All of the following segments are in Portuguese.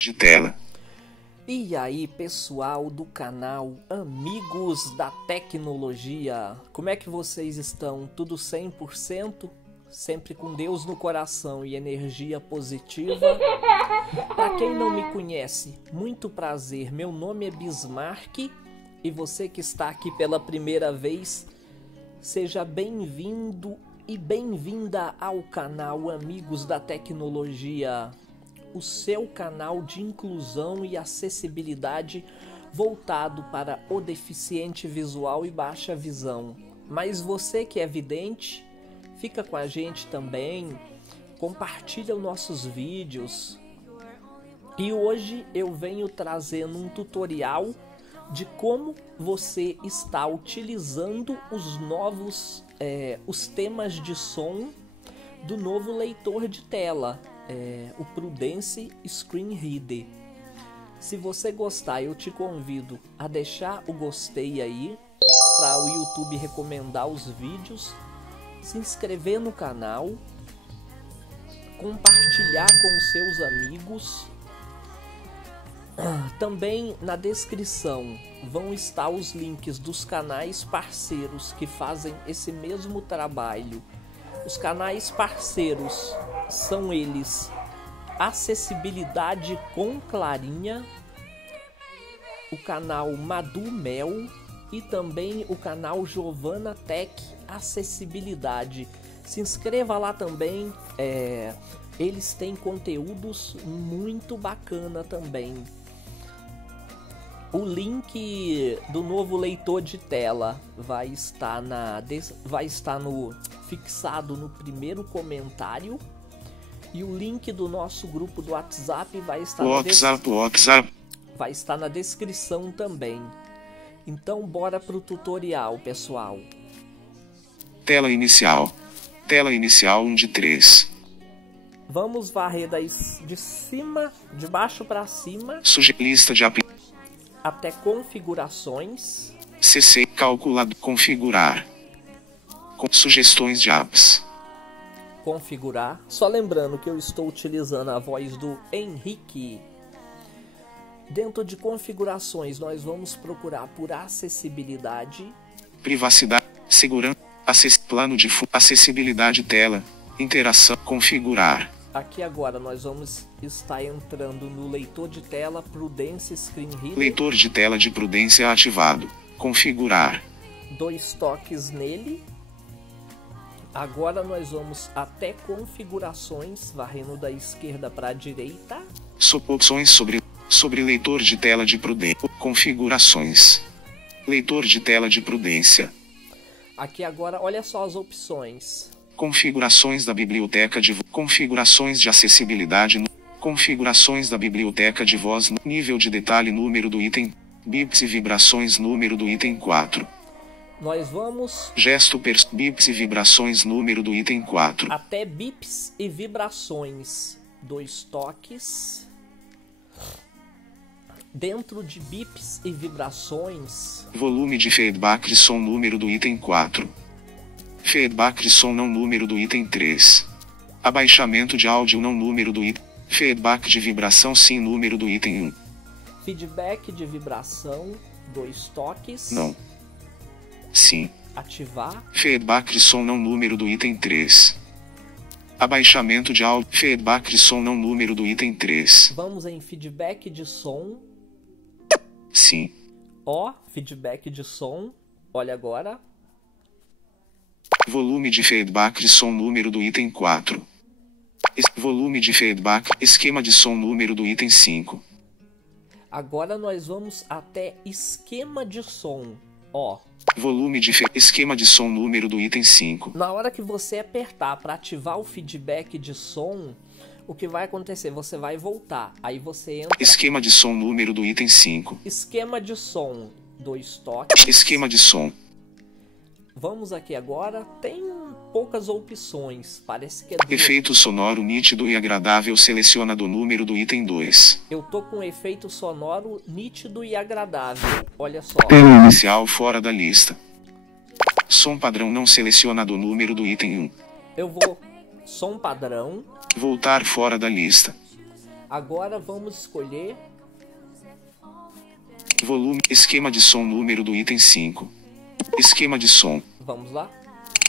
de tela. E aí, pessoal do canal Amigos da Tecnologia, como é que vocês estão? Tudo 100%? Sempre com Deus no coração e energia positiva? Para quem não me conhece, muito prazer, meu nome é Bismarck e você que está aqui pela primeira vez, seja bem-vindo e bem-vinda ao canal Amigos da Tecnologia, o seu canal de inclusão e acessibilidade voltado para o deficiente visual e baixa visão. Mas você que é vidente, fica com a gente também, compartilha os nossos vídeos. E hoje eu venho trazendo um tutorial de como você está utilizando os novos os temas de som do novo leitor de tela, o Prudence Screen Reader. Se você gostar, eu te convido a deixar o gostei aí para o YouTube recomendar os vídeos, se inscrever no canal, compartilhar com os seus amigos. Também na descrição vão estar os links dos canais parceiros que fazem esse mesmo trabalho. Os canais parceiros são eles: Acessibilidade com Clarinha, o canal Madu Mel e também o canal Giovana Tech Acessibilidade. Se inscreva lá também, eles têm conteúdos muito bacana também. O link do novo leitor de tela vai estar fixado no primeiro comentário, e o link do nosso grupo do WhatsApp vai estar na descrição também. Então bora pro tutorial, pessoal. Tela inicial 1 de 3. Vamos varrer de baixo para cima. Lista de até configurações. CC calculado configurar. Sugestões de apps. Configurar. Só lembrando que eu estou utilizando a voz do Henrique. Dentro de configurações, nós vamos procurar por acessibilidade, privacidade, segurança, plano de acessibilidade tela, interação, configurar. Aqui agora nós vamos estar entrando no leitor de tela Prudence Screen Reader. Leitor de tela de Prudência ativado. Configurar. 2 toques nele. Agora nós vamos até configurações, varrendo da esquerda para a direita. Opções sobre leitor de tela de Prudência. Configurações. Leitor de tela de Prudência. Aqui agora, olha só as opções. Configurações da biblioteca de voz. Configurações de acessibilidade. Configurações da biblioteca de voz. Nível de detalhe, número do item. Bips e vibrações, número do item 4. Nós vamos... bips e vibrações, número do item 4. Até bips e vibrações. 2 toques. Dentro de bips e vibrações... Volume de feedback de som, número do item 4. Feedback de som não, número do item 3. Abaixamento de áudio não, número do item. Feedback de vibração sim, número do item 1. Feedback de vibração, 2 toques. Não. Sim. Ativar. Feedback de som não, número do item 3. Abaixamento de áudio. Feedback de som não, número do item 3. Vamos em feedback de som. Sim. Feedback de som. Olha agora. Volume de feedback de som, número do item 4. Volume de feedback, esquema de som, número do item 5. Agora nós vamos até esquema de som. Volume de esquema de som, número do item 5. Na hora que você apertar para ativar o feedback de som, o que vai acontecer? Você vai voltar. Aí você entra... Esquema de som, número do item 5. Esquema de som, 2 toques. Esquema de som. Vamos aqui agora, tem poucas opções, parece que é... Efeito sonoro nítido e agradável, seleciona do número do item 2. Eu tô com efeito sonoro nítido e agradável, olha só. Tela inicial fora da lista. Som padrão não, seleciona do número do item 1. Eu vou som padrão. Voltar fora da lista. Agora vamos escolher volume, esquema de som, número do item 5. Esquema de som. Vamos lá?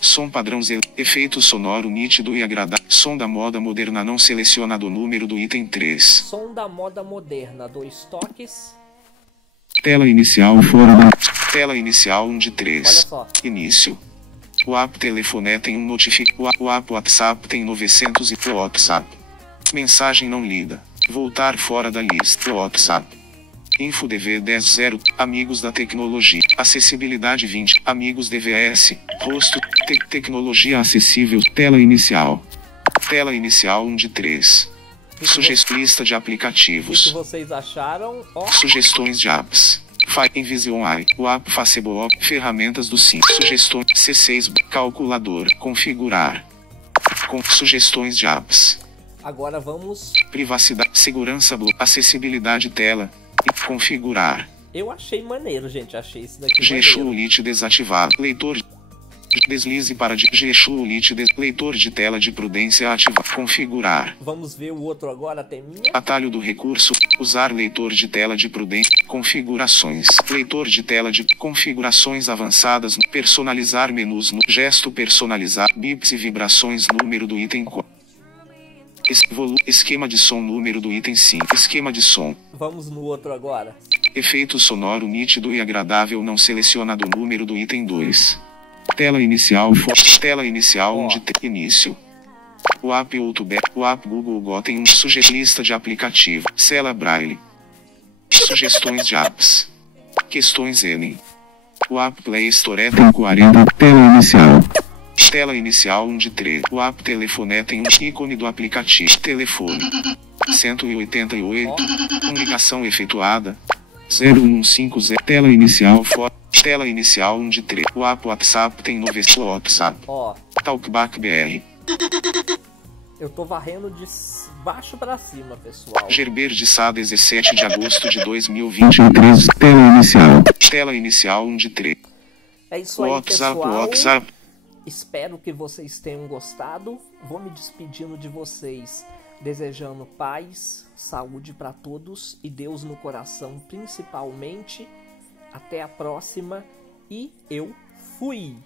Som padrão Z, efeito sonoro nítido e agradável. Som da moda moderna não selecionado, número do item 3. Som da moda moderna, 2 toques. Tela inicial fora da... Tela inicial 1 de 3. Olha só. Início. O app telefoné tem um o app WhatsApp tem 900 e o WhatsApp. Mensagem não lida. Voltar fora da lista. WhatsApp. Info DV 10.0. Amigos da tecnologia. Acessibilidade 20. Amigos DVS. Rosto. Tecnologia acessível. Tela inicial. Tela inicial 1 de 3. Lista de O que aplicativos. vocês acharam? Ó, Sugestões de apps. Invision Eye, o app Facebook, ferramentas do Sim, sugestões, C6, calculadora, configurar. Com sugestões de apps. agora vamos... Privacidade, segurança, acessibilidade tela, e configurar. Eu achei maneiro, gente. Achei esse daqui Geshu maneiro. Lite desativado. Leitor deslize para Geshu Lite leitor de tela de prudência ativar. Configurar. Vamos ver o outro agora, teminha. Atalho do recurso. Usar leitor de tela de prudência. Configurações. Leitor de tela de configurações avançadas. Personalizar menus. Gesto personalizar. Bips e vibrações. Número do item 4. Esquema de som. Número do item 5. Esquema de som. Vamos no outro agora. Efeito sonoro nítido e agradável não selecionado. Número do item 2. Tela inicial. Tela inicial 1 de início. O app YouTube. O app Google Go tem lista de aplicativo. Cela Braille. Sugestões de apps. Questões Enem. O app Play Store tem 40. Tela inicial. Tela inicial 1 de 3. O app Telefoné tem ícone do aplicativo. Telefone. 188. Ligação efetuada. 0150. Tela inicial fora. Tela inicial 1 de 3. O app WhatsApp tem WhatsApp. Ó, Talkback BR. eu tô varrendo de baixo pra cima, pessoal. Gerber de Sá 17 de agosto de 2023. Tela inicial. Tela inicial 1 de 3. É isso aí, WhatsApp, pessoal. WhatsApp. Espero que vocês tenham gostado. Vou me despedindo de vocês, desejando paz, saúde para todos e Deus no coração, principalmente. Até a próxima e eu fui!